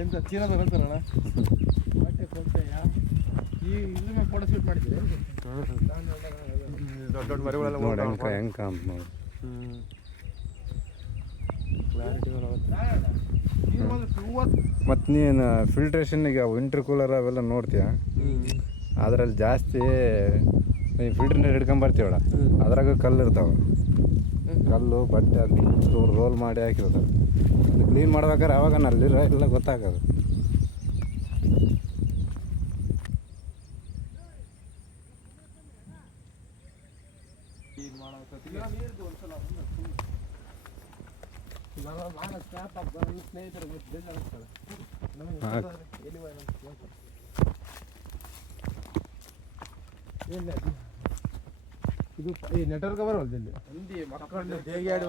ಅದೆಂತ ಚೀನಾದ ಅಂತಾರಣ್ಣ ಈ ಇದ್ರ ಮೇಲೆ ಫೋಟೋ ಶೂಟ್ ಮಾಡಿದ್ದೀವಿ ದೊಡ್ಡ ದೊಡ್ಡ ಮರಿಗಳೆಲ್ಲ ನೋಡಿ ಹೆಂಗೆ ಕಾಮ್ ನೋಡಿ. ಮತ್ತು ನೀನು ಫಿಲ್ಟ್ರೇಷನ್ನಿಗೆ ವಿಂಟ್ರ್ ಕೂಲರ್ ಅವೆಲ್ಲ ನೋಡ್ತೀಯ, ಅದರಲ್ಲಿ ಜಾಸ್ತಿ ನೀವು ಫಿಲ್ಟರ್ ನೀರು ಹಿಡ್ಕೊಂಬರ್ತೀವಲ್ಲ, ಅದ್ರಾಗ ಕಲ್ಲು ಇರ್ತಾವೆ. ಕಲ್ಲು ಬಟ್ಟೆ ಅದು ರೋಲ್ ಮಾಡಿ ಹಾಕಿರ್ತಾರೆ. ಅದು ಕ್ಲೀನ್ ಮಾಡ್ಬೇಕಾದ್ರೆ ಅವಾಗ ನಲ್ಲಿರ ಎಲ್ಲ ಗೊತ್ತಾಗೋದು. ಇದು ಈ ನೆಟ್ವರ್ಕ್ ಬರೋಲ್ಲ ಇಲ್ಲಿ ಮಕ್ಕಳು ಹೇಗೆ ಆಡಿ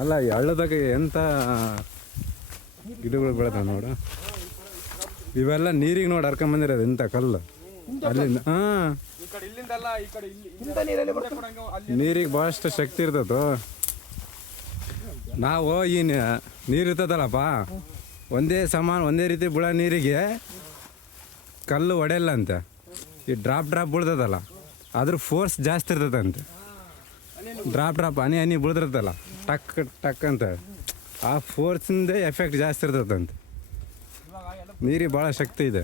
ಅಲ್ಲ ಈ ಹಳ್ಳದಾಗ ಎಂಥ ಗಿಡಗಳು ಬೆಳೆದಾವ ನೋಡು. ಇವೆಲ್ಲ ನೀರಿಗೆ ನೋಡಿ ಹರ್ಕೊಂಬಂದಿರೋದು ಇಂಥ ಕಲ್ಲು ಅಲ್ಲಿಂದ. ಹಾಂ, ನೀರಿಗೆ ಭಾಳಷ್ಟು ಶಕ್ತಿ ಇರ್ತದೆ. ನಾವು ಈ ನೀರು ಇರ್ತದಲ್ಲಪ್ಪ, ಒಂದೇ ರೀತಿ ಬೀಳೋ ನೀರಿಗೆ ಕಲ್ಲು ಹೊಡೆಯಲ್ಲ ಅಂತೆ. ಈ ಡ್ರಾಪ್ ಬೀಳ್ತದಲ್ಲ, ಅದ್ರ ಫೋರ್ಸ್ ಜಾಸ್ತಿ ಇರ್ತದಂತೆ. ಡ್ರಾಪ್ ಹನಿ ಬೀಳ್ದಿರ್ತಲ್ಲ, ಟಕ್ ಟಕ್ ಅಂತ, ಆ ಫೋರ್ಸಿಂದ ಎಫೆಕ್ಟ್ ಜಾಸ್ತಿ ಇರ್ತದಂತೆ. ನೀರಿಗೆ ಭಾಳ ಶಕ್ತಿ ಇದೆ.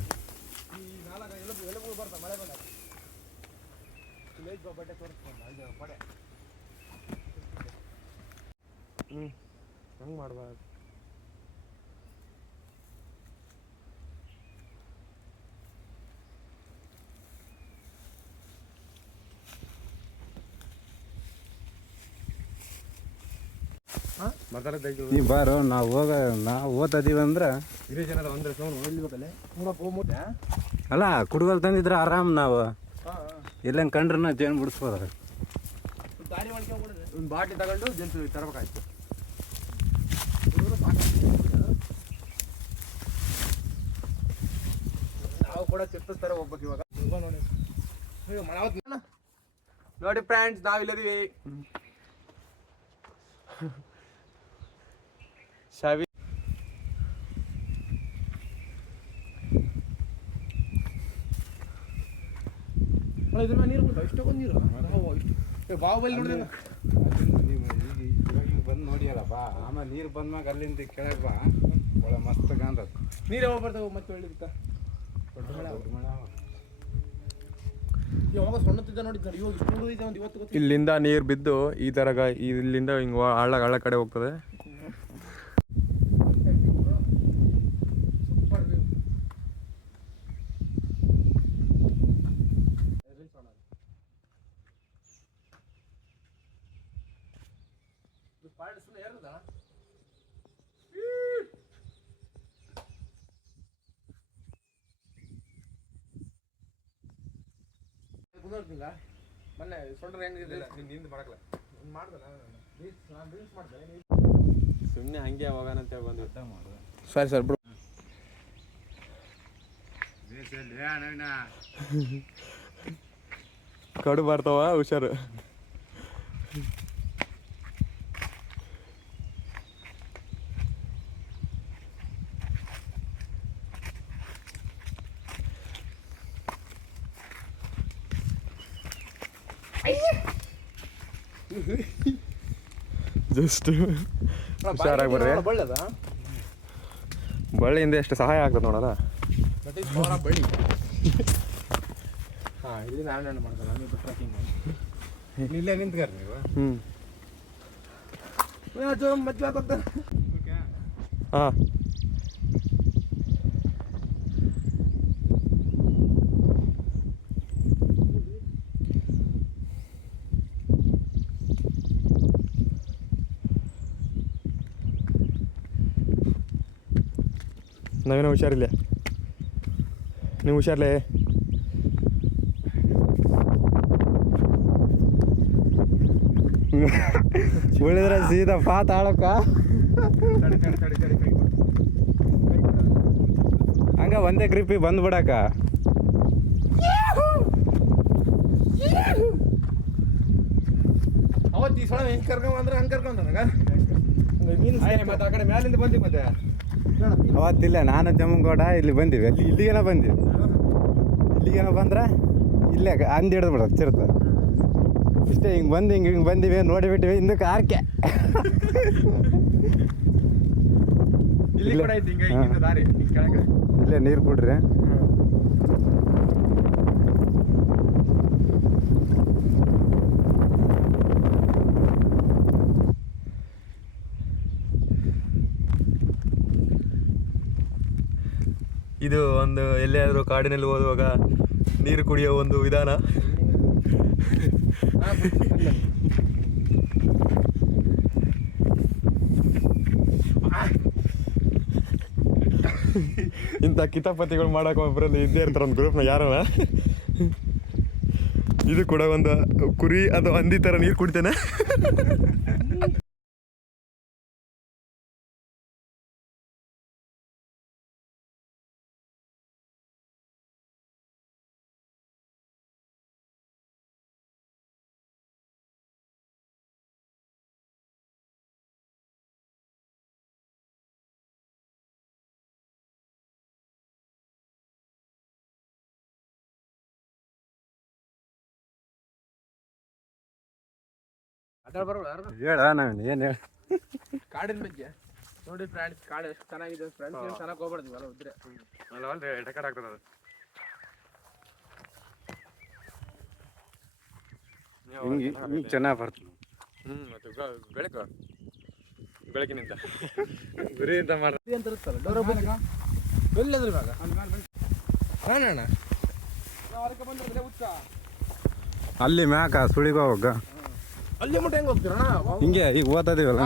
ಹಂಗೆ ಮಾಡಬಾರ್ದು. ನೀ ಬಾರೋ, ನಾವು ಓದ್ತೀವಿ ಅಂದ್ರೆ ಹಿರಿಯ ಜನದ ಒಂದ್ರೆ ಹೋಗ್ಬೇಕಲ್ಲೇ ಅಲ್ಲ, ಕುಡುಗಲ್ ತಂದಿದ್ರೆ ಆರಾಮ್ ನಾವು ಎಲ್ಲಂಗೆ ಕಂಡ್ರೆ ಜೇನು ಬಿಡಿಸ್ಬೋದ. ದಾರಿ ಮಾಡ್ಕೊಂಡು ಒಂದು ಬಾಟಿ ತಗೊಂಡು ಜಂತು ತರಬೇಕಾಯ್ತು. ನಾವು ಕೂಡ ಚಿಪ್ಪಿಸ್ತಾರೆ ಹೋಗ್ಬೇಕು ಇವಾಗ. ನೋಡಿ ಫ್ರೆಂಡ್ಸ್, ನಾವಿಲ್ಲದೀವಿ ಶಾವಿ. ಇದ್ರ ನೀರು ಬರ್ತಾವ, ಇಷ್ಟೊಂದು ನೀರು ಬಾಹುಬಲಿ ನೋಡಿದಾಗ ಬಂದು ನೋಡಿಯಲ್ಲ ಬಾ. ಆಮೇಲೆ ನೀರು ಬಂದ್ಮ್ಯಾಗ ಅಲ್ಲಿಂದ ಕೆಳಗೆ ಬಾ, ಒಳ್ಳೆ ಮಸ್ತ್ ಕಾಣ್ತದೆ. ನೀರು ಯಾವಾಗ ಬರ್ತಾವೆ ಮತ್ತೆ ಒಳ್ಳಿತ್ತ ದೊಡ್ಡ ಮಳೆ ಯಾವಾಗ ಸಣ್ಣತ್ತಿದ್ದ ನೋಡಿದ್ದ. ಇವಾಗ ಇಷ್ಟು ಇದೆ ಒಂದು ಇವತ್ತು. ಇಲ್ಲಿಂದ ನೀರು ಬಿದ್ದು ಈ ಥರ ಇಲ್ಲಿಂದ ಹಿಂಗೆ ಹಳ್ಳ ಕಡೆ ಹೋಗ್ತದೆ. ಮೊನ್ನೆ ಸೊಂಡ್ರ ಹೆಂಗಿದೆ ನಿಂದು ಮಾಡಕಲ್ಲ ಸುಮ್ಮನೆ ಹಂಗೆ ಹೋಗೋಣಂತ ಬಂದು ಸರಿ ಸರ್ ಬಿಡು. ಕಡು ಬರ್ತಾವ, ಹುಷಾರು. ಜಸ್ಟ್ ಹುಷಾರಾಗಿ ಬರ್ರಿ. ಬಳ್ಳಿಯಿಂದ ಎಷ್ಟು ಸಹಾಯ ಆಗ್ತದೆ ನೋಡಲ್ಲ. ಬಳ್ಳಿ ಹಾಂ, ಇಲ್ಲಿ ನಾನು ಮಾಡ್ತಾರೆ. ನೀವು ಟ್ರೆಕ್ಕಿಂಗ್ ಇಲ್ಲೇ ನಿಂತ್ಕರ್ ನೀವು. ಮದ್ವೆ ಆಗ್ತದೆ. ಹಾಂ, ನಾವೇನೋ ಹುಷಾರಿಲ್ಲ, ನೀವು ಹುಷಾರ್ಲೆ. ಉಳಿದ್ರೆ ಸೀದಾ ಪಾತ್ ಆಳಕ್ಕ ಹಂಗ ಒಂದೇ ಗ್ರಿಪ್ಪಿಗೆ ಬಂದ್ಬಿಡಕ. ಅವತ್ತು ಈ ಸಲ ಹೆಂಗೆ ಕರ್ಕೊಂಬಂದ್ರೆ ಹಂಗೆ ಕರ್ಕೊಂಡ ನನಗೆ ಮೀನು ಮತ್ತೆ ಆ ಕಡೆ ಮ್ಯಾಲಿಂದ ಬಂದಿ ಮತ್ತೆ ಅವತ್ತಿಲ್ಲ ನಾನು ಜಮ್ಮಗೌಡ ಇಲ್ಲಿ ಬಂದೀವಿ ಅಲ್ಲಿ ಇಲ್ಲಿಗೇನ ಬಂದೀವಿ ಇಲ್ಲಿಗೇನ ಬಂದ್ರೆ ಇಲ್ಲೇ ಅಂದು ಹಿಡಿದು ಬಿಡೋದು ಚಿರತ ಇಷ್ಟೇ ಹಿಂಗೆ ಬಂದು ಹಿಂಗೆ ಬಂದಿವಿ ನೋಡಿಬಿಟ್ಟಿವಿ ಹಿಂದಕ್ಕೆ ಆರ್ಕೆ ಇಲ್ಲಿ ಕೂಡ ಐತಿ ಹಿಂಗೆ ದಾರಿ ಹಿಂಗೆ ಕೆಳಗಡೆ ಇಲ್ಲೇ ನೀರು ಕೊಡ್ರಿ ಇದು ಒಂದು ಎಲ್ಲಿಯಾದರೂ ಕಾಡಿನಲ್ಲಿ ಹೋಗುವಾಗ ನೀರು ಕುಡಿಯೋ ಒಂದು ವಿಧಾನ. ಇಂಥ ಕಿತಾಪತಿಗಳು ಮಾಡಕ್ಕೆ ಒಬ್ಬರಲ್ಲಿ ಇದ್ದೇ ಇರ್ತಾರೆ ಒಂದು ಗ್ರೂಪ್ನ ಯಾರನ. ಇದು ಕೂಡ ಒಂದು ಕುರಿ ಅದು ಹಂದಿ ಥರ ನೀರು ಕುಡಿತೇನೆ. ಹೇಳ ನಾನು ಏನು ಹೇಳ ಕಾಡಿನ ಬಗ್ಗೆ ನೋಡಿ ಫ್ರೆಂಡ್ಸ್, ಕಾಡು ಎಷ್ಟು ಚೆನ್ನಾಗಿದೆ ಫ್ರೆಂಡ್ಸ್. ಏನು ಚೆನ್ನಾಗಿ ಹೋಗ್ಬಾರ್ದು ಅಲ್ಲ ಉದ್ರೆ ಅಲ್ರಿ ಡೆಕರ್ ಆಗ್ತದೆ ಅದು. ಹಿಂಗೆ ಚೆನ್ನಾಗಿ ಬರ್ತದೆ. ಮತ್ತೆ ಬೆಳಕಿನಿಂದ ಗುರಿಯಿಂದ ಮಾಡ್ತಾರೆ ಅಂತ ಇರುತ್ತಲ್ಲ ಡೋರ ಬಗ್ಗೆ ಎಲ್ಲಿದ್ರು ಇವಾಗ ಅಣ್ಣ ಹೊರಗೆ ಬಂದ್ರೆ ಹುಚ್ಚ ಅಲ್ಲಿ ಮ್ಯಾಕ ಸುಳಿಗೆ ಹೋಗ ಅಲ್ಲಿ ಮುಟ್ಟ ಹೆಂಗೆ ಹೋಗ್ತೀರಣ್ಣ? ಹಿಂಗೆ ಈಗ ಓದ್ತದೀವಲ್ಲ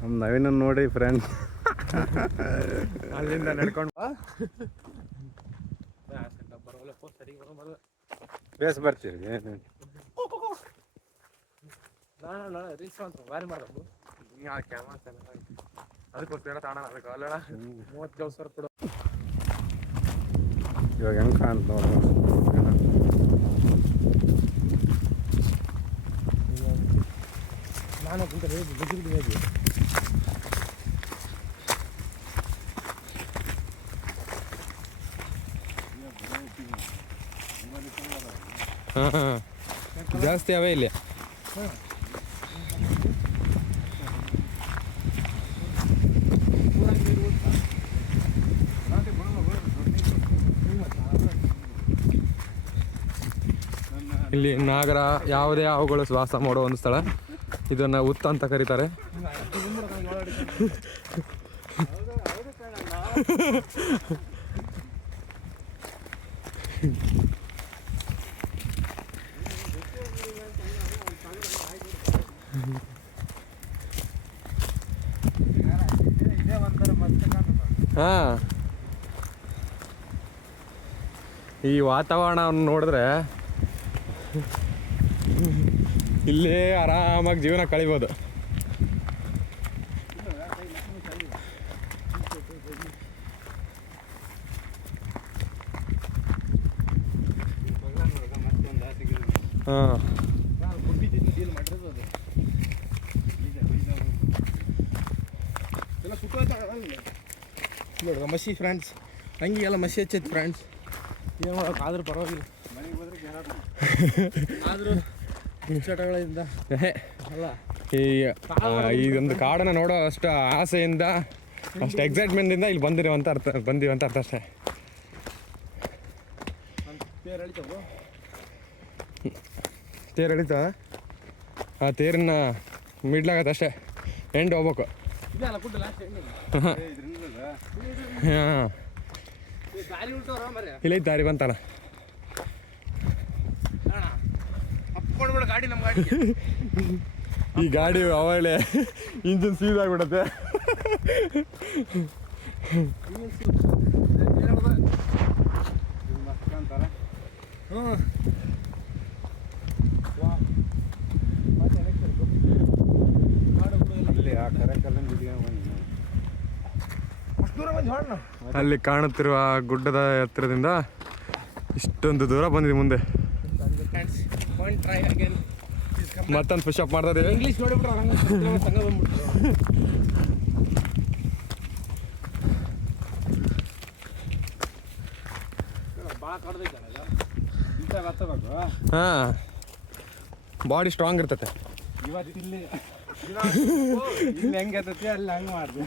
ನಮ್ಮ ನವೀನ ನೋಡಿ ಫ್ರೆಂಡ್ಸ್ ಅಲ್ಲಿಂದ ನಡ್ಕೊಂಡು ಬೇಸ್ ಬರ್ತೀರಿ ರೀಲ್ಸ್ ಅಂತ ಭಾರಿ ಮಾಡೋದು. ಅದಕ್ಕೋಸ್ಕರ ತಾಣ ಅದಕ್ಕೆ ಅಲ್ಲಣ 30,000 ಕೊಡು. ಇವಾಗ ಹೆಂಗೆ ಕಾಣ್ತು ನೋಡು. ನಾನು ಜಾಸ್ತಿ ಅವೇ ಇಲ್ಲಿ. ಇಲ್ಲಿ ನಾಗರ ಯಾವುದೇ ಹಾವುಗಳು ವಾಸ ಮಾಡೋ ಒಂದು ಸ್ಥಳ. ಇದನ್ನ ಉತ್ತ ಅಂತ ಕರೀತಾರೆ. ಹಾ, ಈ ವಾತಾವರಣವನ್ನು ನೋಡಿದ್ರೆ ಇಲ್ಲೇ ಆರಾಮಾಗಿ ಜೀವನ ಕಳಿಬೋದು. ಹಾಂ, ನೋಡ್ರ ಮಸಿ ಫ್ರೆಂಡ್ಸ್, ಹಂಗೆಲ್ಲ ಮಸಿ ಹಚ್ಚೈತಿ ಫ್ರೆಂಡ್ಸ್. ಏನು ಮಾಡೋಕೆ ಆದ್ರೂ ಪರವಾಗಿಲ್ಲ. ಆದರೂ ಚಟಗಳಿಂದ ಅಲ್ಲ ಈ ಒಂದು ಕಾಡನ್ನು ನೋಡೋ ಅಷ್ಟು ಆಸೆಯಿಂದ, ಅಷ್ಟು ಎಕ್ಸೈಟ್ಮೆಂಟಿಂದ ಇಲ್ಲಿ ಬಂದಿವಂತ ಅರ್ಥ ಅಷ್ಟೇ. ತೇರು ಎಳಿತಾ ಆ ತೇರನ್ನ ಮಿಡ್ಲಾಗತ್ತೆ ಅಷ್ಟೇ, ಎಂಡ್ ಹೋಗ್ಬೇಕು. ಹಾಂ, ಇಲ್ಲ ದಾರಿ ಬಂತಲ್ಲ. ಗಾಡಿ ನಮ್ಮ ಗಾಡಿ ಈ ಗಾಡಿ ಅವಳೆ ಇಂಜಿನ್ ಸೀದ್ ಆಗ್ಬಿಡತ್ತೆ. ಅಲ್ಲಿ ಆ ಕರೆ ಕಲ್ಲಿಂದ ಅಷ್ಟು ದೂರ ಬಂದು ಹೊಣ್ಣ ಅಲ್ಲಿ ಕಾಣುತ್ತಿರುವ ಗುಡ್ಡದ ಎತ್ತರದಿಂದ ಇಷ್ಟೊಂದು ದೂರ ಬಂದಿದೆ ಮುಂದೆ. Try again. ಮತ್ತೊಂದು ಪುಷ್ ಅಪ್ ಮಾಡ್ತಾ ಇದೀವಿ. ಇಂಗ್ಲೀಷ್ ನೋಡಿಬಿಟ್ರೆ ಹಂಗೆ ತಂಗ ಬಂದ್ಬಿಟ್ರು. ಭಾಳ ಕಡ್ದೈತಲ್ಲ ಇದು. ಇಂಥವು ಹತ್ತಬೇಕು. ಹಾಂ, ಬಾಡಿ ಸ್ಟ್ರಾಂಗ್ ಇರ್ತತೆ. ಇವತ್ತು ಇಲ್ಲಿ ಹೆಂಗೆ ಹತ್ತೈತಿ ಅಲ್ಲಿ ಹಂಗೆ ಮಾಡಿದೆ.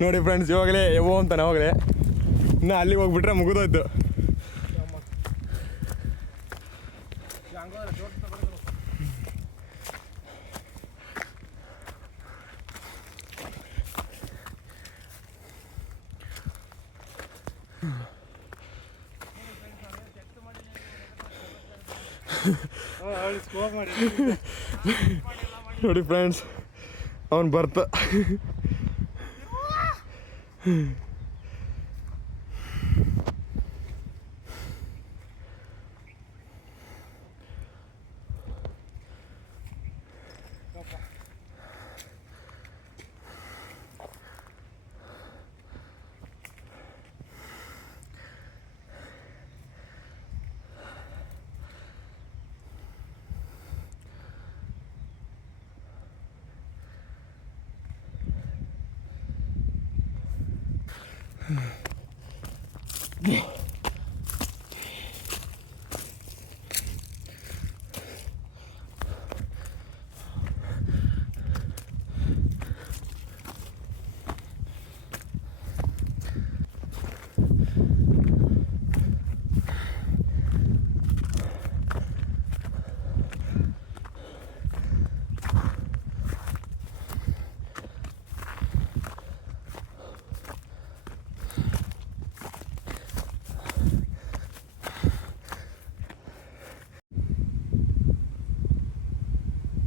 ನೋಡಿ ಫ್ರೆಂಡ್ಸ್, ಇವಾಗಲೇ ಎವೋ ಅಂತಾನೆ ಅವಾಗಲೇ. ಇನ್ನು ಅಲ್ಲಿಗೆ ಹೋಗ್ಬಿಟ್ರೆ ಮುಗಿದೋಯ್ತು. ನೋಡಿ ಫ್ರೆಂಡ್ಸ್, ಅವನು ಬರ್ತ.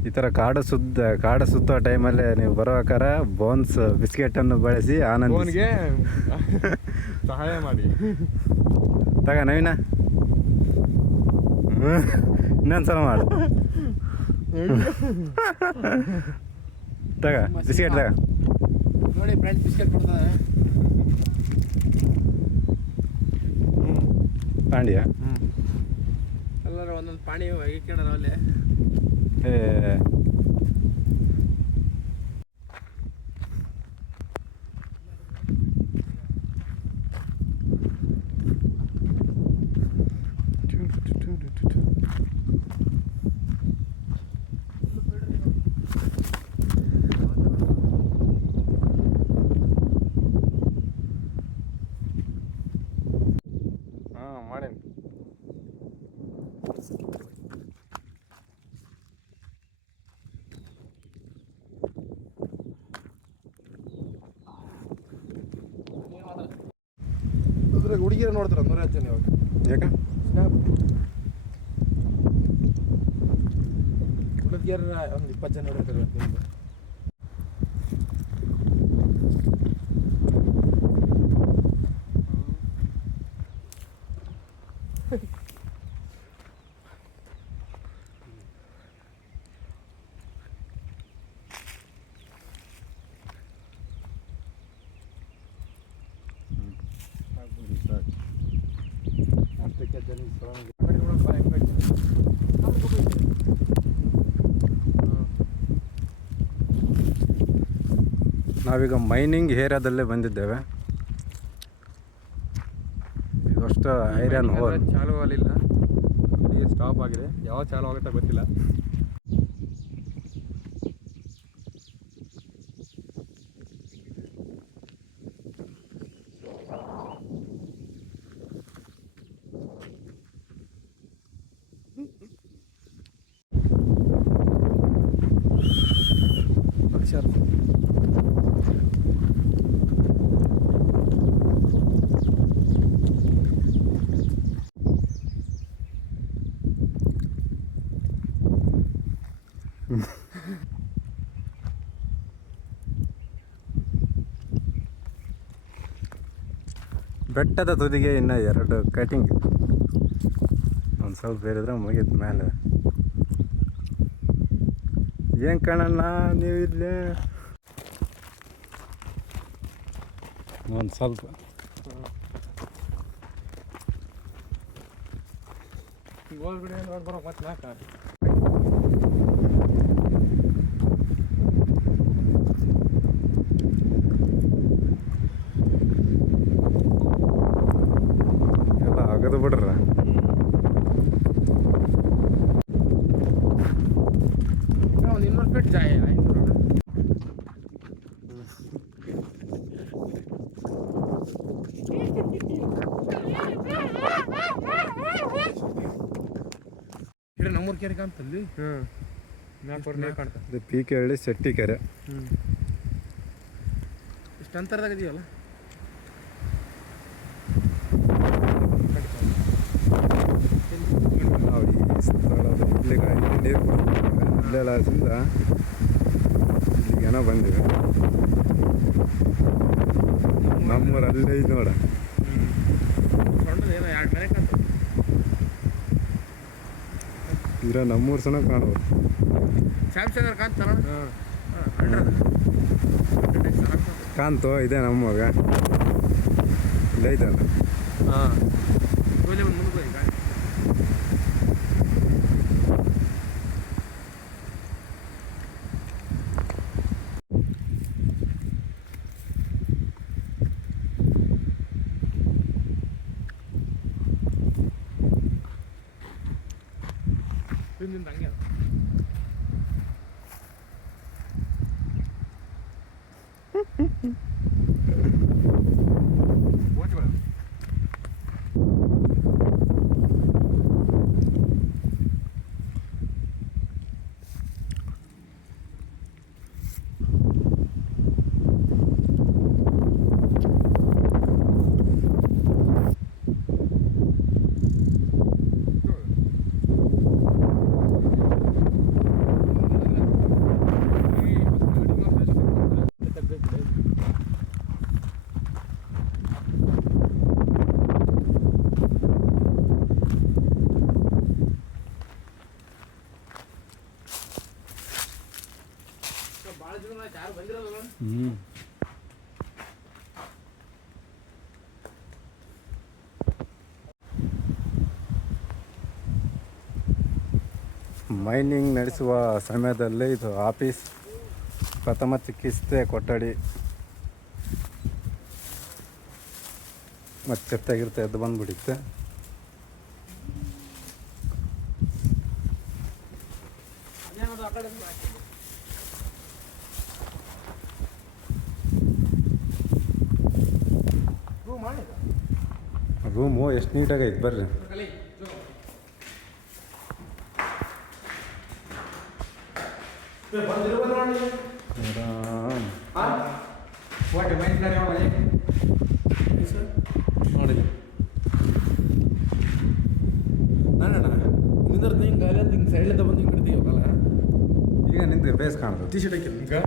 ಈ ಥರ ಕಾಡು ಸುತ್ತೋ ಟೈಮಲ್ಲಿ ನೀವು ಬರೋಕಾರ ಬೋನ್ಸ್ ಬಿಸ್ಕೆಟನ್ನು ಬಳಸಿ ಆನಂದಿಸಿ. ಅವನಿಗೆ ಸಹಾಯ ಮಾಡಿ. ತಗ ನವೀನ, ಇನ್ನೊಂದ್ಸಲ ಮಾಡು. ತಗ ಬಿಸ್ಕೆಟ್ ತಗ. ನೋಡಿ ಫ್ರೆಂಡ್ಸ್, ಬಿಸ್ಕೆಟ್ ಕೊಡ್ತಾರೆ. ಪಾಂಡ್ಯ ಎಲ್ಲರೂ ಒಂದೊಂದು ಪಾಣಿ ಇಕ್ಕಿಡೋಣ ಅಲ್ಲಿ. ಏ ಮಾಡೇನಿ. ಅದ್ರಾಗ ಹುಡುಗಿರ ನೋಡ್ತಾರೆ 110 ಜನ ಇವಾಗ. ಯಾಕ ಹುಡುಗಿಯರ ಒಂದು 20 ಜನ ನೋಡ್ತಾರೆ. ನಾವೀಗ ಮೈನಿಂಗ್ ಏರಿಯಾದಲ್ಲೇ ಬಂದಿದ್ದೇವೆ. ಇದಷ್ಟು ಐರನ್ ಹೋಲ್. ಚಾಲು ಆಗಲಿಲ್ಲ, ಇಲ್ಲಿಗೆ ಸ್ಟಾಪ್ ಆಗಿದೆ. ಯಾವಾಗ ಚಾಲು ಆಗುತ್ತಾ ಗೊತ್ತಿಲ್ಲ. ಬೆಟ್ಟದ ತುದಿಗೆ ಇನ್ನು 2 ಕಟಿಂಗ್. ಒಂದು ಸ್ವಲ್ಪ ಬೇರಿದ್ರೆ ಮುಗಿದ ಮೇಲೆ ಏನು ಕಾಣಣ್ಣ ನೀವು ಇಲ್ಲೇ ಒಂದು ಸ್ವಲ್ಪ ಗೋಲ್ಗಡೆ ನೋಡಿ ಬರೋ ಮತ್ತೆ ನಾಲ್ಕು ಎಲ್ಲ ಆಗದು ಬಿಡ್ರ ಒಂದು 200 ಫೀಟ್ ಜಾಯ 500 ನಮ್ಮೂರು ಕೆರೆ ಕಾಣ್ತಲ್ಲಿ ನಾಲ್ಕು ಕಾಣ್ತಾ ಇದು ಪೀಕೆ ಸೆಟ್ಟಿ ಕೆರೆ ಇಷ್ಟು ಅಂತರದಾಗ ಇದೆಯಲ್ಲ ನಾವು ಈ ಸ್ಥಳದ ಇಲ್ಲಿಗೆ ನೀರು ಬರ್ತದೆ ಇಲ್ಲೆಲ್ಲದಿಂದ ಇಲ್ಲಿಗೇನೋ ಬಂದಿವೆ ನಮ್ಮೂರು ಅಲ್ಲೇ ಇದು ನೋಡ ಸಣ್ಣದೇನೋ 2 ಮನೆ ಕಾಣ್ತದೆ ಇರೋ ನಮ್ಮೂರು ಸನ ಕಾಣ್ಬೋದು ಸ್ಯಾಮ್ಸಂಗ್ ಕಾಣ್ತಾರ ಕಾಂತು ಇದೆ ನಮ್ಮವಾಗ ಇಲ್ಲೇ ಐತಲ್ಲ ಹಾಂ ಒಂದು ಮುಂದೆ ಗಾಡಿ ಹಿಂದಿಂದ ಹಂಗೆ ಅದ. ಭಾಳ ಜನ ಯಾರು ಬಂದಿರಲ್ಲ ಮೈನಿಂಗ್ ನಡೆಸುವ ಸಮಯದಲ್ಲಿ ಇದು ಆಫೀಸ್ ಪ್ರಥಮ ಚಿಕಿತ್ಸೆ ಕೊಠಡಿ ಮತ್ತು ಚೆತ್ತಾಗಿರುತ್ತೆ ಎದ್ದು ಬಂದುಬಿಡುತ್ತೆ ಅದೇನದು ಆ ಕಡೆ ಮಾಡಿದ ರೂಮು ಎಷ್ಟು ನೀಟಾಗೈತೆ ಬರ್ರಿ ಕಲಿ ನೋಡಿದೆ ನಾನಣ್ಣ ನಿಂದರ್ದು ಹಿಂಗೆ ಗಾಲಿ ಅಂತ ಹಿಂಗೆ ಸೈಡ್ಲಿಂದ ಬಂದು ಹಿಂಗೆ ಹಿಡ್ತೀವಲ್ಲ ಈಗ ನಿಂತು ಬೇಸ್ ಕಾಣ್ತದೆ ಟಿ ಶರ್ಟ್ ಹಾಕಿಲ್ಲ ಹಿಂಗೆ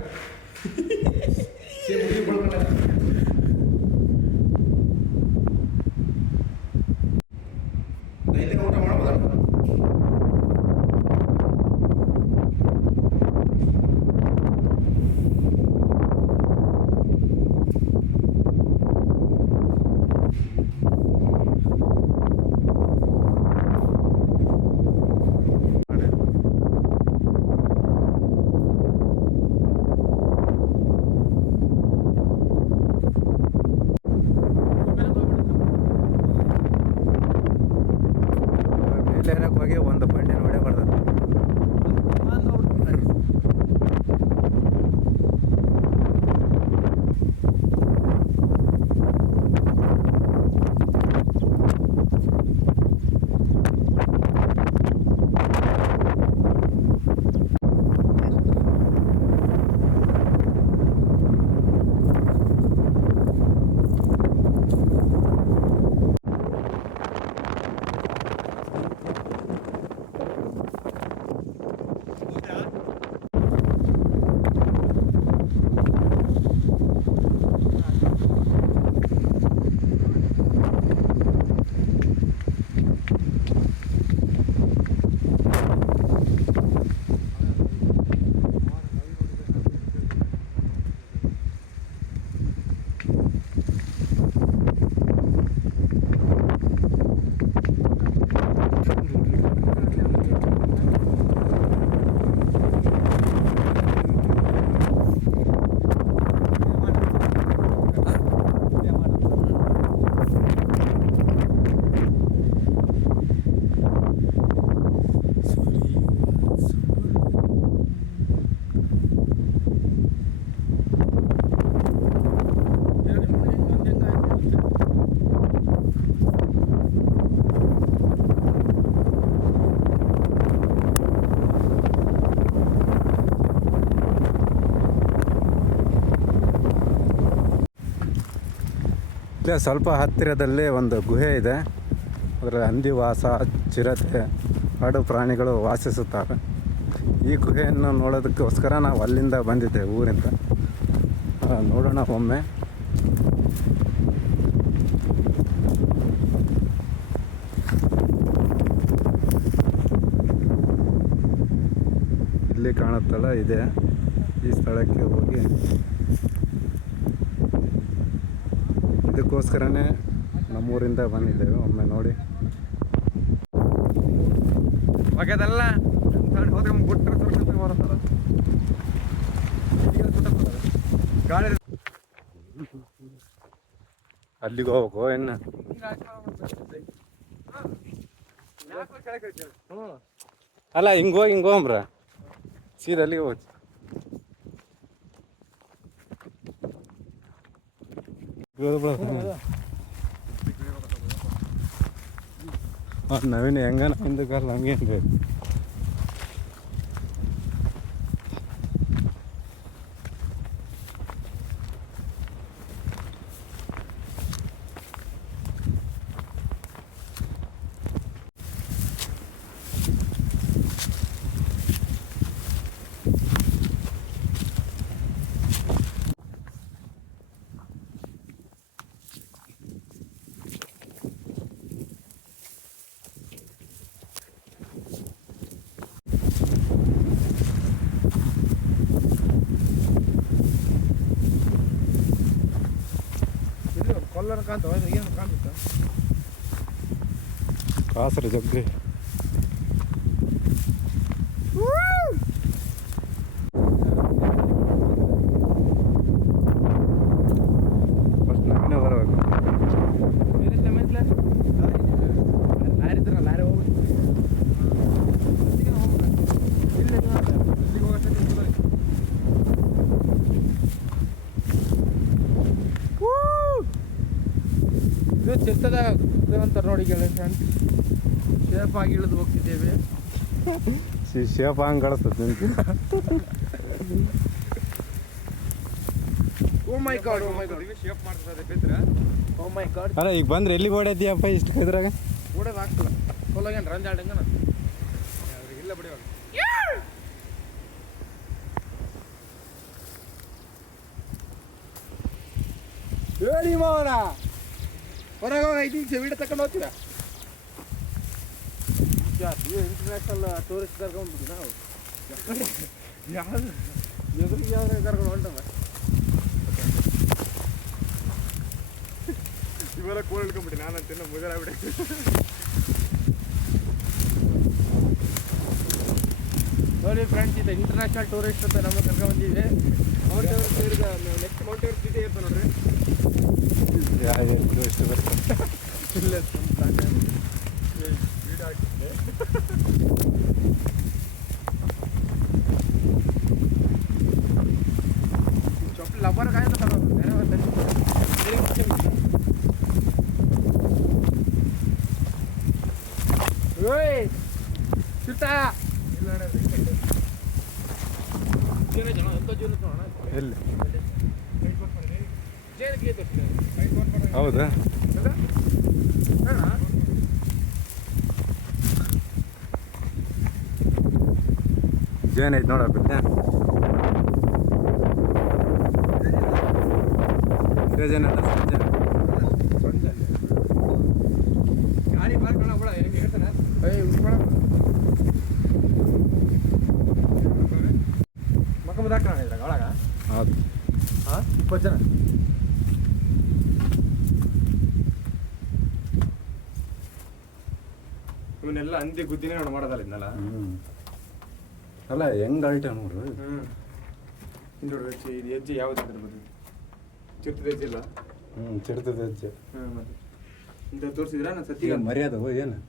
ಸೇಮ್ ಹುಡುಗಿ ಬಳ್ಕೊಂಡ ಡೈಲಿ ಊಟ ಮಾಡ್ಬೋದಾ ಮೇಲೆ ಏನಕ್ಕೆ ಹೋಗಿ ಒಂದು ಬಂಡಿ ನೋಡೇ ಬರ್ತದೆ ಇಲ್ಲೇ ಸ್ವಲ್ಪ ಹತ್ತಿರದಲ್ಲಿ ಒಂದು ಗುಹೆ ಇದೆ. ಅದರಲ್ಲಿ ಹಂದಿವಾಸ, ಚಿರತೆ, ಕಾಡು ಪ್ರಾಣಿಗಳು ವಾಸಿಸುತ್ತವೆ. ಈ ಗುಹೆಯನ್ನು ನೋಡೋದಕ್ಕೋಸ್ಕರ ನಾವು ಅಲ್ಲಿಂದ ಬಂದಿದ್ದೇವೆ, ಊರಿಂದ. ನೋಡೋಣ ಒಮ್ಮೆ. ಇಲ್ಲಿ ಕಾಣುತ್ತಲ್ಲ, ಇದೆ. ಈ ಸ್ಥಳಕ್ಕೆ ಹೋಗಿ ಇದಕ್ಕೋಸ್ಕರನೇ ನಮ್ಮೂರಿಂದ ಬಂದಿದ್ದೇವೆ. ಒಮ್ಮೆ ನೋಡಿ. ಅದೆಲ್ಲ ಹೋದ್ರೆ ಬಿಟ್ಟರೆ ಬರುತ್ತಲ್ಲ ಗಾಳಿ ಅಲ್ಲಿಗೆ ಹೋಗ್ಬೇಕು ಇನ್ನು. ಅಲ್ಲ ಹಿಂಗೆ ಹೋಗ್ರ ಸೀದಾ ಅಲ್ಲಿಗೆ ಹೋಗಿ. ನವೀನ್ ಹೆಂಗನ ಹಿಂದಕ್ಕಲ್ಲ ಹಂಗೇನು ಬೇಕು. ಕೊಲ್ಲರ ಕಾಣ್ತಾವ, ಏನು ಕಾಣುತ್ತಾ? ಕಾಸರ ಜಗ್ಗಿ. ಫಸ್ಟ್ ನವೀನ ಬರಬೇಕು. ಲಾರಿ ಇದ್ರ ಲಾರಿ ಹೋಗ್ಬಿಟ್ಟು ಇದು ಚಿತ್ತದ ಅಂತಾರೆ ನೋಡಿ ಫ್ರೆಂಡ್. ಶೇಪ್ ಆಗಿ ಇಳಿದು ಹೋಗ್ತಿದ್ದೇವೆ. ಶೇಪ್ ಹಂಗೆ ಕಳಿಸ್ತದೆ ನಿಂತು. ಓ ಮೈ ಗಾಡ್, ಓ ಮೈ ಗಾಡ್, ಶೇಪ್ ಮಾಡ್ತದೆ ಬಿದ್ರೆ. ಓ ಮೈ ಗಾಡ್. ಅಲ್ಲ ಈಗ ಬಂದ್ರೆ ಎಲ್ಲಿಗೆ ಓಡೈತಿಯಪ್ಪ ಇಷ್ಟು ಇದ್ರಾಗ? ಓಡೋದು ಆಗ್ತಲ್ಲ. ಹೊಲಗೇನು ರಂಜಾಡಂಗನ ಇಲ್ಲ ಬಿಡಿ. ಹೇಳಿ ಮಾವನ ಹೊರಗೆ 5 ನಿಮಿಷ ವೀಡಿಯೋ ತಗೊಂಡು ಹೋಗ್ತೀರಾ? ಇಂಟರ್ನ್ಯಾಷನಲ್ ಟೂರಿಸ್ಟ್ ಕರ್ಕೊಂಡ್ಬಿಟ್ಟು ನಾವು ಯಾವ್ದು ಎದುರಿಗೆ ಯಾವ್ದು ಕರ್ಕೊಂಡು ಹೊಂಟಮ್ಮ. ಇವೆಲ್ಲ ಕೋಲ್ ಹಿಡ್ಕೊಂಡ್ಬಿಟ್ಟು ನಾನು ಅಂತ ಮುಜರಾಗ್ಬಿಟ್ಟೆ. ನೋಡಿ ಫ್ರೆಂಡ್ಸ್, ಇದು ಇಂಟರ್ನ್ಯಾಷನಲ್ ಟೂರಿಸ್ಟ್ ಅಂತ ನಮಗೆ ಕರ್ಕೊಂಡು ಬಂದಿದೆ. ಮೌಂಟ್ ಎವರೆಸ್ಟ್ ಈಗ ನೆಕ್ಸ್ಟ್ ಮೌಂಟ್ ಎವರೆಸ್ಟ್ ಸಿಟಿ ಇರ್ತ ನೋಡ್ರಿ. ಎಷ್ಟು ಬರ್ತದೆ ಇಲ್ಲ ವೀಡಿಯೋ ಹಾಕಿದ್ದೆ. ಚಪ್ಪಲಿ ಲಬ್ಬರ್ ಕಾಯ್ತ ತಗೋದು ಬೇರೆ ಓಯ್ ಸುತ್ತಾ ಎಲ್ಲಿ? ಜೇನಿಗೆ ಹೌದಾ? ಜೇನ್ ಐತೆ ನೋಡಪ್ಪ. ಜೇನ್ ಅಲ್ಲ, ಗಾಡಿ ಪಾರ್ಕ್ ಬಿಡ ಹೇಳ್ತಾನೆ. ಮಕ್ಕ ಮುದಾಕ ಇದ್ರಾಗ ಒಳಗ. ಹೌದು. ಹಾಂ 20 ಜನ. ಇವನ್ನೆಲ್ಲ ಹಂದಿ ಗುದ್ದಿನೇ ನೋಡಿ ಮಾಡೋದಲ್ಲ ಇದನ್ನೆಲ್ಲ. ಅಲ್ಲ ಹೆಂಗ್ ಆಲ್ಟ ನೋಡ್ರಿ. ನೋಡಿ ಇದು ಹೆಜ್ಜೆ ಯಾವ್ದು ಇರ್ಬೋದು? ಚಿರ್ತದ ಹೆಜ್ಜೆ ಇಲ್ಲ. ಚಿರ್ತದ ಹೆಜ್ಜೆ. ಮತ್ತೆ ಇಂಥ ತೋರಿಸಿದ್ರ ನಾನು ಸತ್ಯ ಮರ್ಯಾದ ಹೋಗಿ ಏನು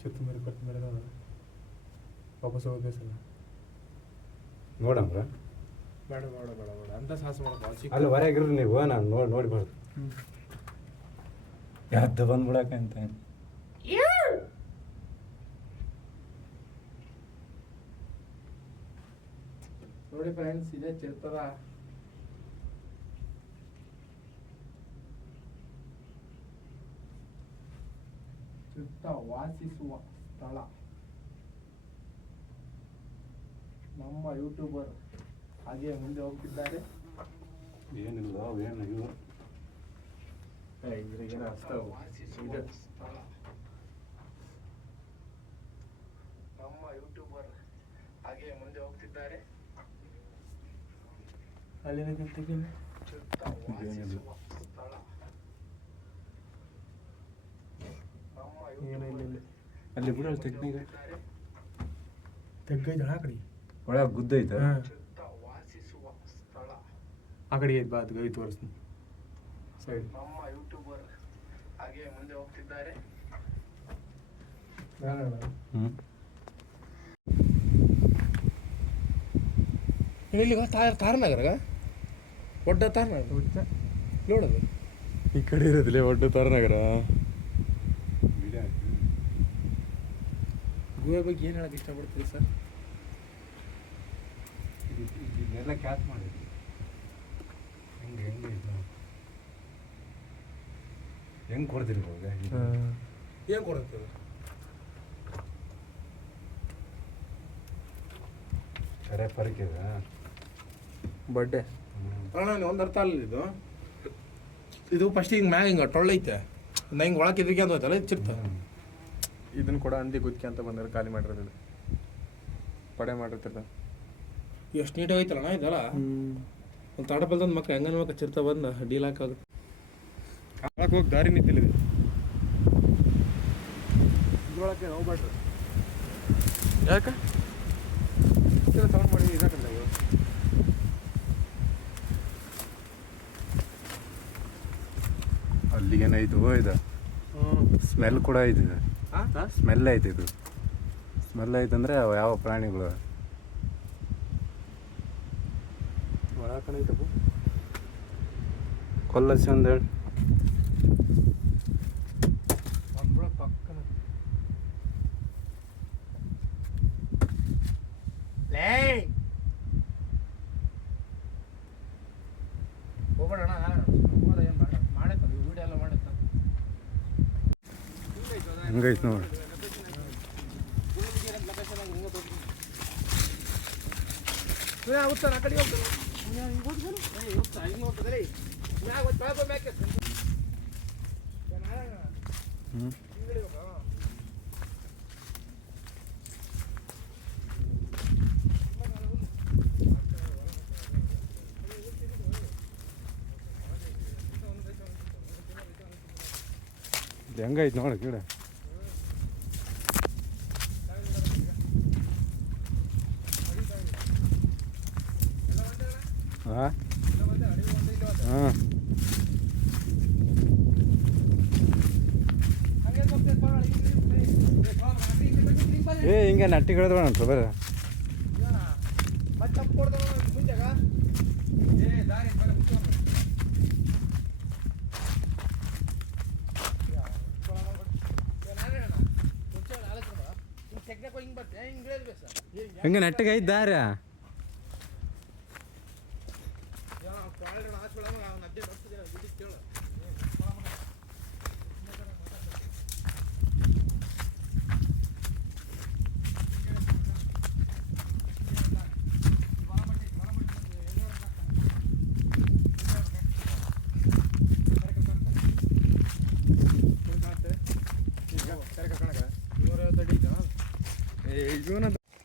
ಚಿತ್ತ ಮೇಲೆ ಕೊಟ್ಟ ಮೇಲೆ ವಾಪಸ್ ಹೋಗೋದೇ ಸಲ ನೋಡಮ್ರ. ಬೇಡ ಬೇಡ ಬೇಡ ಬೇಡ ಅಂತ ಸಾಹಸ ಮಾಡೋದು. ಅಲ್ಲಿ ಹೊರಗಿರ್ರಿ ನೀವು, ನಾನು ನೋಡಿಬಾರ್ದು. ಯಾವ್ದು ಬಂದ್ಬಿಡಕ ಅಂತ. ನೋಡಿ ಫ್ರೆಂಡ್ಸ್, ಇದೇ ಚಿರ್ತದ ಚಿತ್ತ ವಾಸಿಸುವ ಸ್ಥಳ. ನಮ್ಮ ಯೂಟ್ಯೂಬರ್ ಹಾಗೆ ಮುಂದೆ ಹೋಗ್ತಿದ್ದಾರೆ. ಏನಿಲ್ಲ ಏನು ಇವು ಇದ್ರಿಗೇನ ಅರ್ಥ ಇದೆ. ನಮ್ಮ ಯೂಟ್ಯೂಬರ್ ಹಾಗೆ ಮುಂದೆ ಹೋಗ್ತಿದ್ದಾರೆ. ಅಲ್ಲಿನ ಗಂಟೆಗೆ ಅಲ್ಲಿ ಬಿಡ ಟೆಕ್ನಿಕ್ ತೆಗ್ಗೈತಳ ಆ ಕಡೆ ಒಳಗೆ ಗುದ್ದೈತೆ. ಆ ಕಡೆ ಐತೆ ಬಾ, ಅದು ಗೈ ತೋರಿಸ್ತೀನಿ ಸೈಡ್. ನಮ್ಮ ಯೂಟ್ಯೂಬರ್ ಹಾಗೆ ಮುಂದೆ ಹೋಗ್ತಿದ್ದಾರೆ. ಇಲ್ಲಿ ತಾರನಗರ ಒಡ್ಡ ತಾರನಗರ ನೋಡೋದು ಈ ಕಡೆ ಇರೋದಿಲ್ಲ ಒಡ್ಡ ತಾರನಗರ. ಗೋವಾ ಬಗ್ಗೆ ಏನು ಹೇಳಕ್ಕೆ ಇಷ್ಟಪಡ್ತೀರಿ ಸರ್? ಇದನ್ನೆಲ್ಲ ಕ್ಯಾಚ್ ಮಾಡಿ ಹೆಂಗೆ ಹೆಂಗೆ ಇದು ಹೆಂಗೆ ಕೊಡ್ತೀರಿ ಇವಾಗ? ಏನು ಕೊಡುತ್ತೆ ಕರೆ ಪರಕಿದ ಬಡ್ಡೆ ಅಣ್ಣ ಒಂದು ಅರ್ಥ ಅಲ್ಲ ಇದು ಫಸ್ಟ್ ಹಿಂಗೆ ಮ್ಯಾಗ ಹಿಂಗೆ ಟೊಳ್ಳೈತೆ, ಹಿಂಗೆ ಒಳಕ್ಕೆ ಇದ್ರಿಗೆ ಅಂತ ಹೋಯ್ತಲ್ಲ ಇದು ಚಿರ್ತ. ಇದನ್ನು ಕೂಡ ಹಂದಿ ಗುದ್ಕೆ ಅಂತ ಬಂದ್ರೆ ಖಾಲಿ ಮಾಡಿರೋದಿಲ್ಲ, ಪಡೆ ಮಾಡಿರ್ತಿರ್ತ. ಎಷ್ಟು ನೀಟಾಗಿ ಐತಲ್ಲಣ್ಣ ಇದಲ್ಲ. ಒಂದು ತಾಡಪಲ್ದಂದು ಮಕ್ಕ ಹೆಂಗನ ಮಕ್ಕ ಚಿರ್ತ ಬಂದು ಡೀಲ್ ಹಾಕಾಗುತ್ತೆ. ಹೋಗಿ ದಾರಿ ನಿಂತಿಲ್ಲಿದೆ. ಇದ್ರೊಳಕ್ಕೆ ಹೋಗ್ಬೇಡ್ರಿ. ಯಾಕೆ ಸೌಂಡ್ ಮಾಡಿ ಇದಾಕಲ್ಲ ಇವು. ಅಲ್ಲಿಗೇನಾಯ್ತು ಇದು ಸ್ಮೆಲ್ ಕೂಡ ಐತೆ. ಸ್ಮೆಲ್ ಐತೆ, ಇದು ಸ್ಮೆಲ್ ಐತಂದ್ರೆ ಯಾವ ಪ್ರಾಣಿಗಳು ಒಳಕಣೈತಪ್ಪ. ಕೊಲ್ಲಸಿ ಒಂದು ಹೇಳಿ. ಒಂದ್ಬಿಡ ಪಕ್ಕನ ಲೇ ಹೋಗ್ಬೇಡಣ್ಣ. ಏನು ಮಾಡೈತ ವಿಡಿಯೋ ಎಲ್ಲ ಮಾಡೈತ. ಹಂಗೈತೆ ನೋಡಿ. ಆ ಕಡೆ ಹೋಗ್ತಾನೆ ಹೆಂಗೈತೆ ನೋಡಿ ಗಿಡ. ಹಾಂ ಹಾಂ ಹಿಂಗೆ ನಟ್ಟಿಗಿಡದ ಬೇಡ ಅಂತ ಬರ್ರಿ. ಹಿಂಗೆ ನೆಟ್ಟಿಗೆ ಐತೆ ದಾರ.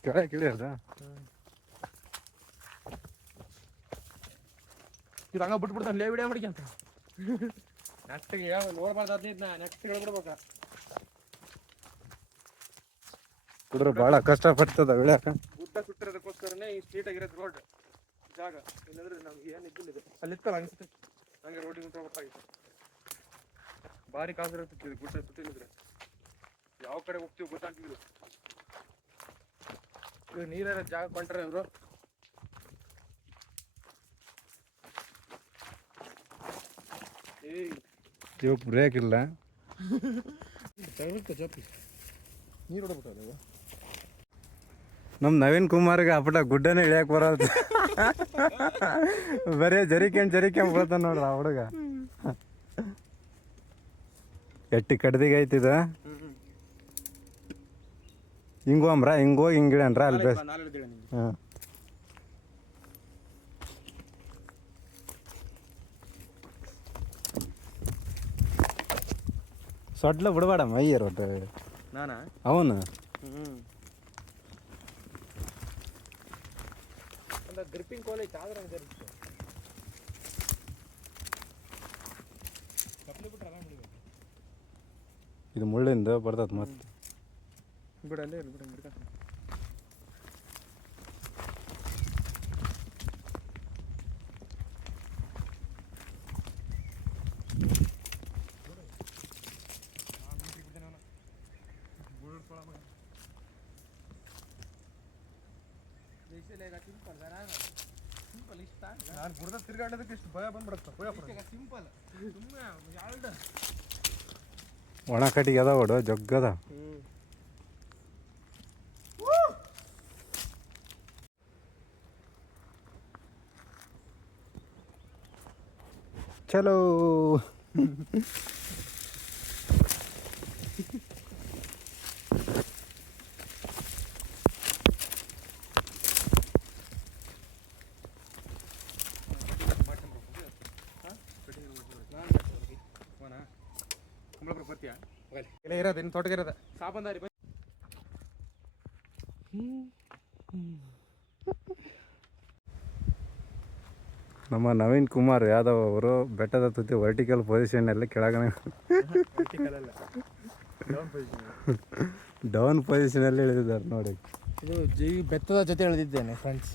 ಕೆಳಗೆ ಕಿಳಿಯದ ಇದು ಹಂಗ ಬಿಟ್ಬಿಡ್ತಾನೆ ಲೇ ವಿಡಿಯೋ ಮಾಡಿ ಅಂತ. ನೆಟ್ಟಿಗೆ ನೋಡ್ಬಾರ್ದು ಹದಿನೈದು ನೆಟ್ಟಿಗೆ ಹೇಳ್ಬಿಡ್ಬೇಕ. ಕುದುರೆ ಭಾಳ ಕಷ್ಟಪಡ್ತದ ಬೆಳ್ಯಾಕ. ಗುಡ್ಡ ಸುಟ್ಟಿರೋದಕ್ಕೋಸ್ಕರನೇ ಈ ಸ್ಟ್ರೀಟಾಗಿರೋದು ರೋಡ್ ಜಾಗ. ಇಲ್ಲಾಂದ್ರೆ ನಮ್ಗೆ ಏನು ಇದ್ದಿಲ್ಲ. ಅಲ್ಲಿ ಇತ್ತಲ್ಲ ಅನ್ಸುತ್ತೆ ಹಂಗೆ ರೋಡಿಗೆ ಹೋಗ್ಬೇಕಾಗಿತ್ತು. ಭಾರಿ ಕಾಸಿರುತ್ತೆ ಇದು ಗುಡ್ಡ ಸುಟ್ಟಿದ್ರೆ. ಯಾವ ಕಡೆ ಹೋಗ್ತೀವಿ ಗೊತ್ತಾಗ್ತಿದ್ರು. ಇವಾಗ ನೀರಿರೋ ಜಾಗ ಕೊಂಡ್ರೆ ಇವರು ಇವು ಬ್ರೇಕ್ ಇಲ್ಲ. ತಗೊಳ್ಕ ಜಾಪಿ ನೀರು ಹೊಡಬಿಟ್ಟ ನಮ್ಮ ನವೀನ್ ಕುಮಾರ್ಗೆ ಅಪ್ಪಟ ಗುಡ್ಡನೇ ಇಳಿಯಕ್ಕೆ ಬರಲ್ತು ಬರೀ ಜರಿಕೆ ಬರ್ತಾನೆ ನೋಡ್ರಿ ಆ ಹುಡುಗ ಎಟ್ಟಿ ಕಡ್ದಿಗೆ ಐತಿದ ಹಿಂಗೋಮ್ರ ಹಿಂಗೋಗಿ ಹಿಂಗಿಡನ್ರ ಅಲ್ಲಿ ಬೇಸ್ ಹಾಂ ಸೊಡ್ಲ ಬಿಡಬೇಡ ಮೈಯರ್ ಒಟ್ಟು ನಾನಾ ಅವನು ಗ್ರಿಪ್ಪಿಂಗ್ ಕಾಲೇಜ್ ಆದ್ರೆ ಹಂಗೆ ಇರುತ್ತೆ ಇದು ಮುಳ್ಳಿಂದ ಬರ್ತದೆ ಮತ್ತೆ ಬಿಡಲ್ಲೇ ಇರ್ಲಿ ಬಿಡ ಗಿಡಕ ನಾನು ಬುಡದ ತಿರ್ಗಾಡೋದಕ್ಕೆ ಇಷ್ಟು ಭಯ ಬಂದ್ಬಿಡುತ್ತೆ ಸಿಂಪಲ್ ಒಣ ಕಟ್ಟಿಗೆ ಅದ ಹೊಡು ಜಗ್ಗದ ಚಲೋ ಕುಂಬಳಪುರ ಬರ್ತೀಯಾ ಇಲ್ಲ ಇರೋದು ಇನ್ನು ತೋಟಗೆ ಇರೋದ ಸಾಬಂದಾರಿ ನಮ್ಮ ನವೀನ್ ಕುಮಾರ್ ಯಾದವ್ ಅವರು ಬೆಟ್ಟದ ತುದಿ ವರ್ಟಿಕಲ್ ಪೊಸಿಷನ್ನಲ್ಲಿ ಕೆಳಗಡೆ ಡೌನ್ ಪೊಸಿಷನಲ್ಲಿ ಇಳಿದಿದ್ದಾರೆ ನೋಡಿ ಇದು ಬೆತ್ತದ ಜೊತೆ ಎಳೆದಿದ್ದೇನೆ ಫ್ರೆಂಡ್ಸ್